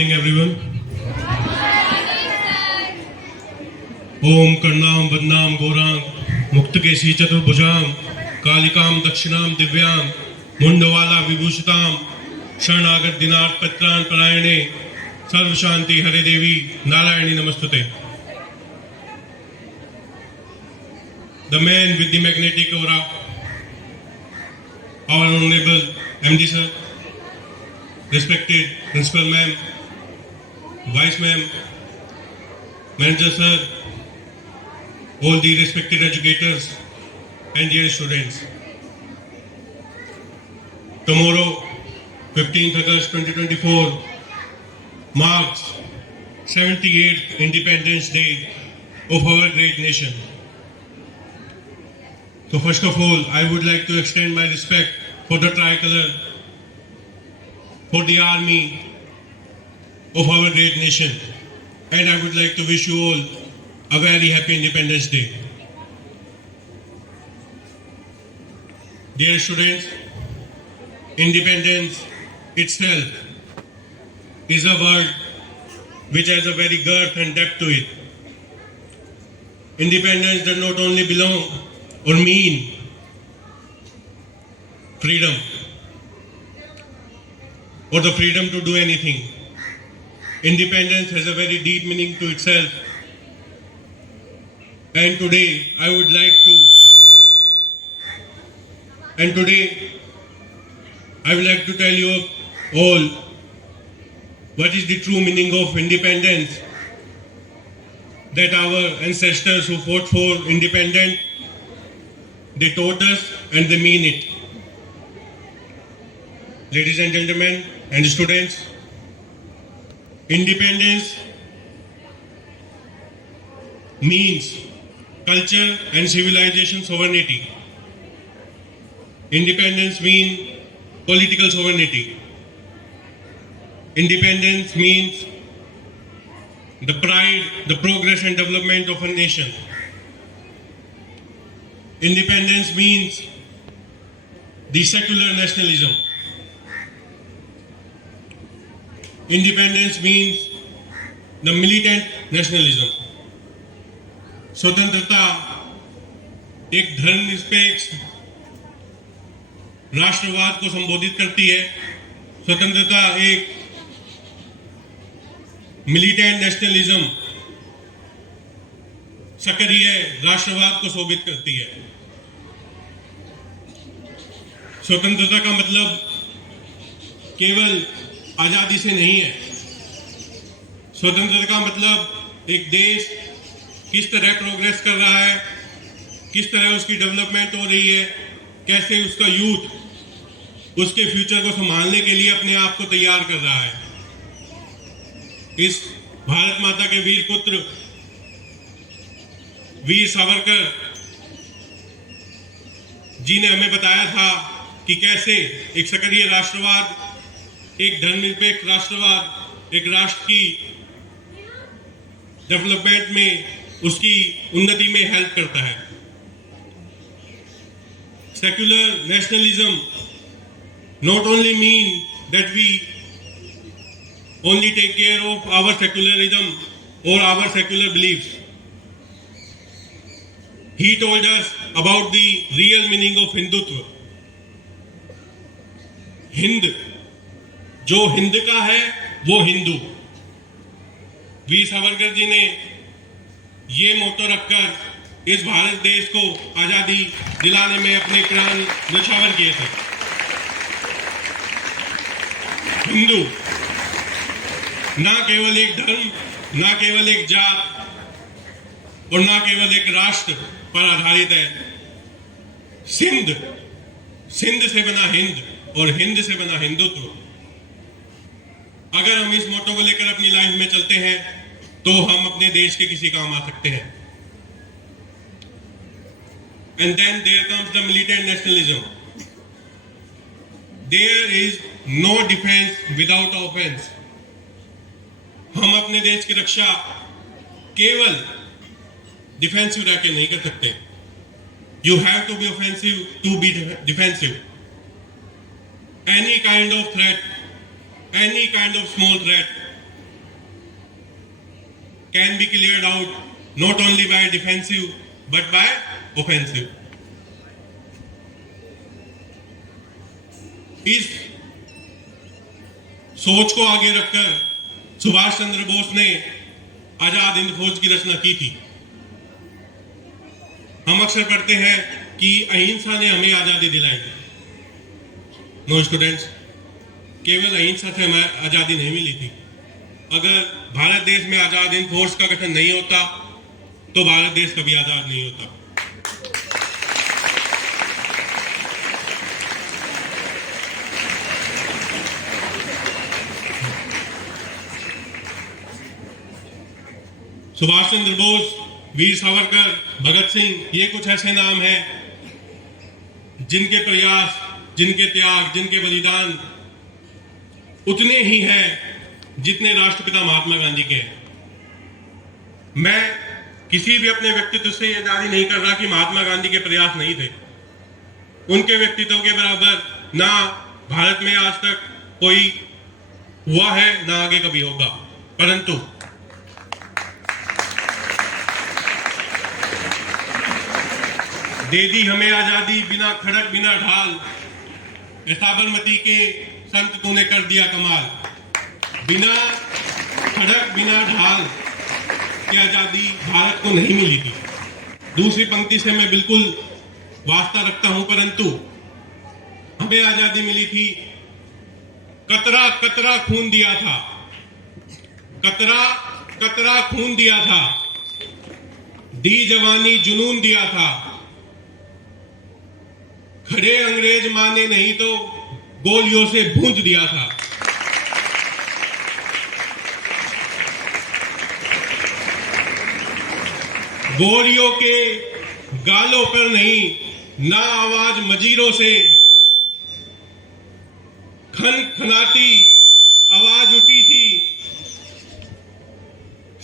morning, everyone. Om Karnam Vadnam Gorang Muktakesi Chaturbhujam Kalikam Dakshinam Divyam Mundavala Vibhushitam Sharanagat Dinat Patran Parayane Sarv Shanti Hare Devi Narayani Namastute. The man with the magnetic aura, our Honorable MD Sir, respected Principal Ma'am, Vice Ma'am, Manager Sir, all the respected educators and dear students. Tomorrow, 15th August 2024, marks 78th Independence Day of our great nation. So first of all, I would like to extend my respect for the tricolor, for the army of our great nation, and I would like to wish you all a very happy Independence Day. Dear students, independence itself is a word which has a very girth and depth to it. Independence does not only belong or mean freedom or the freedom to do anything. Independence has a very deep meaning to itself. And today I would like to tell you all what is the true meaning of independence that our ancestors who fought for independence, they taught us and they mean it. Ladies and gentlemen and students, independence means culture and civilization sovereignty. Independence means political sovereignty. Independence means the pride, the progress and development of a nation. Independence means the secular nationalism. Independence means the militant nationalism. स्वतंत्रता एक धर्मनिरपेक्ष राष्ट्रवाद को संबोधित करती है. स्वतंत्रता एक मिलिटेंट नेशनलिज्म सक्रिय राष्ट्रवाद को शोभित करती है. स्वतंत्रता का मतलब केवल आजादी से नहीं है. स्वतंत्रता का मतलब एक देश किस तरह प्रोग्रेस कर रहा है, किस तरह उसकी डेवलपमेंट हो रही है, कैसे उसका यूथ उसके फ्यूचर को संभालने के लिए अपने आप को तैयार कर रहा है. इस भारत माता के वीर पुत्र वीर सावरकर जी ने हमें बताया था कि कैसे एक सक्रिय राष्ट्रवाद, एक धर्मनिरपेक्ष राष्ट्रवाद एक राष्ट्र की डेवलपमेंट में, उसकी उन्नति में हेल्प करता है. Secular nationalism not only mean that we only take care of our secularism or our secular beliefs. He told us about the real meaning of Hindutva. Hind, जो हिंद का है वो हिंदू. वीर सावरकर जी ने ये मोटो रखकर इस भारत देश को आजादी दिलाने में अपने प्राण न्यौछावर किए थे. हिंदू ना केवल एक धर्म, ना केवल एक जात और ना केवल एक राष्ट्र पर आधारित है. सिंध, सिंध से बना हिंद और हिंद से बना हिंदुत्व. अगर हम इस मोटो को लेकर अपनी लाइफ में चलते हैं तो हम अपने देश के किसी काम आ सकते हैं. And then there comes the militant nationalism. There is no defense without offense. हम अपने देश की रक्षा केवल डिफेंसिव रह के नहीं कर सकते. You have to be offensive to be defensive. Any kind of threat, any kind of small threat can be cleared out not only by defensive but by offensive. इस सोच को आगे रखकर सुभाष चंद्र बोस ने आजाद हिंद फौज की रचना की थी। हम अक्सर पढ़ते हैं कि अहिंसा ने हमें आजादी दिलाई थी। नो स्टूडेंट्स, केवल अहिंसा से हमें आजादी नहीं मिली थी। अगर भारत देश में आजाद हिंद फोर्स का गठन नहीं होता तो भारत देश कभी आजाद नहीं होता। सुभाष चंद्र बोस, वीर सावरकर, भगत सिंह, ये कुछ ऐसे नाम हैं जिनके प्रयास, जिनके त्याग, जिनके बलिदान उतने ही हैं जितने राष्ट्रपिता महात्मा गांधी के हैं। मैं किसी भी अपने व्यक्तित्व से यह दावी नहीं कर रहा कि महात्मा गांधी के प्रयास नहीं थे। उनके व्यक्तित्व के बराबर ना भारत में आज तक कोई हुआ है, ना आगे कभी होगा। परंतु दे दी हमें आजादी बिना खड़क बिना ढाल, साबरमती के संत तूने कर दिया कमाल। बिना खड़क बिना ढाल की आजादी भारत को नहीं मिली थी। दूसरी पंक्ति से मैं बिल्कुल वास्ता रखता हूं, परंतु हमें आजादी मिली थी, कतरा कतरा खून दिया था, कतरा कतरा खून दिया था, दी जवानी जुनून दिया था। खड़े अंग्रेज माने नहीं तो गोलियों से भूंज दिया था। गोलियों के गालों पर नहीं, ना आवाज मजीरों से, खन खनाती आवाज उठी थी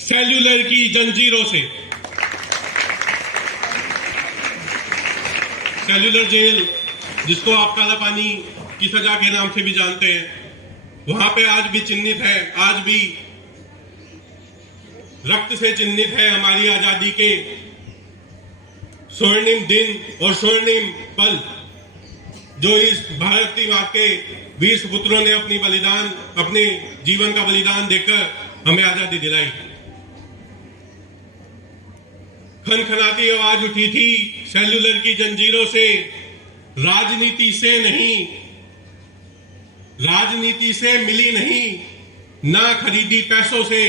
सेल्यूलर की जंजीरों से। सेल्यूलर जेल, जिसको आप काला पानी की सजा के नाम से भी जानते हैं, वहां पे आज भी चिन्हित है, आज भी रक्त से चिन्हित है हमारी आजादी के स्वर्णिम दिन और स्वर्णिम पल, जो इस भारतीय मां के वीर सुपुत्रों ने अपनी बलिदान, अपने जीवन का बलिदान देकर हमें आजादी दिलाई। खनखनाती आवाज उठी थी सेल्यूलर की जंजीरों से, राजनीति से नहीं, राजनीति से मिली नहीं, ना खरीदी पैसों से।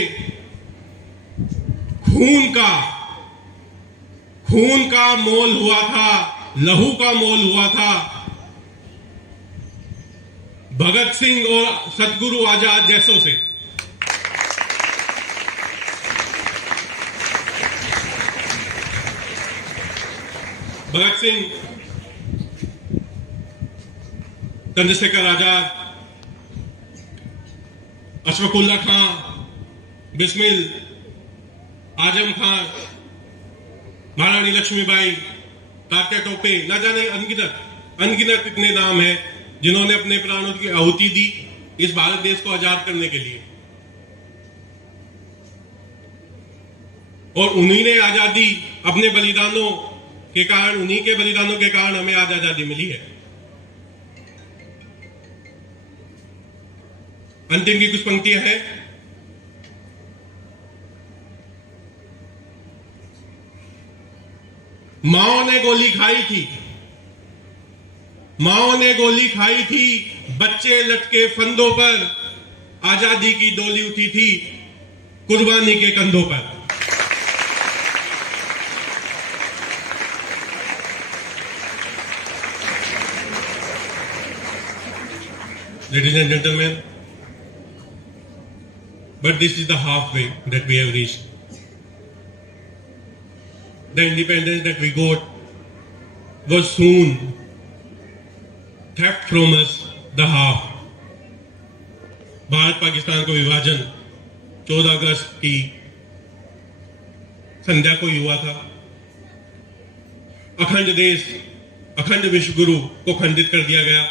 खून का मोल हुआ था, लहू का मोल हुआ था। भगत सिंह और सतगुरु आजाद जैसों से। भगत सिंह, चंद्रशेखर आजाद, अशफाकुल्ला खां, बिस्मिल, आजम खान, महारानी लक्ष्मीबाई, तात्या टोपे, न जाने अनगिनत इतने नाम हैं जिन्होंने अपने प्राणों की आहुति दी इस भारत देश को आजाद करने के लिए। और उन्हीं ने आजादी अपने बलिदानों के कारण, उन्हीं के बलिदानों के कारण हमें आज आजादी मिली है। अंतिम की कुछ पंक्तियां हैं। माओ ने गोली खाई थी, माओ ने गोली खाई थी, बच्चे लटके फंदों पर, आजादी की डोली उठी थी कुर्बानी के कंधों पर। Ladies and gentlemen, but this is the halfway that we have reached. The independence that we got was soon theft from us the half. Bharat Pakistan का विभाजन 14 अगस्त की संध्या को हुआ था। अखंड देश, अखंड विश्व गुरु को खंडित कर दिया गया।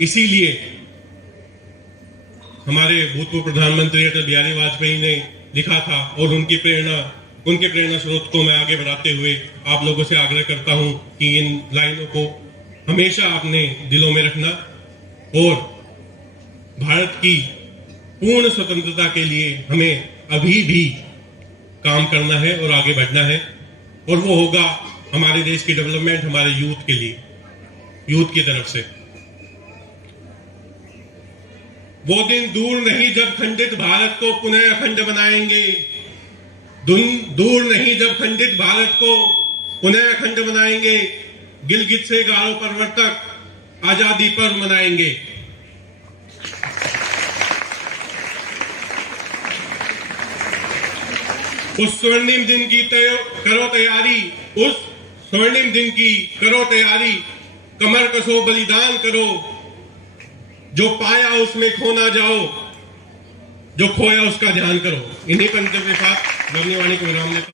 इसीलिए हमारे भूतपूर्व प्रधानमंत्री अटल बिहारी वाजपेयी ने लिखा था और उनके प्रेरणा स्रोत को मैं आगे बढ़ाते हुए आप लोगों से आग्रह करता हूं कि इन लाइनों को हमेशा अपने दिलों में रखना और भारत की पूर्ण स्वतंत्रता के लिए हमें अभी भी काम करना है और आगे बढ़ना है, और वो होगा हमारे देश की डेवलपमेंट हमारे यूथ के लिए, यूथ की तरफ से। वो दिन दूर नहीं जब खंडित भारत को पुनः अखंड बनाएंगे, दूर नहीं जब खंडित भारत को पुनः अखंड बनाएंगे, गिलगित से गारो पर्वत तक आजादी पर्व मनाएंगे। उस स्वर्णिम दिन की करो तैयारी, उस स्वर्णिम दिन की करो तैयारी, कमर कसो बलिदान करो, जो पाया उसमें खो ना जाओ, जो खोया उसका ध्यान करो। इन्हीं पंक्तियों के साथ अपनी वाणी को विराम देता हूं।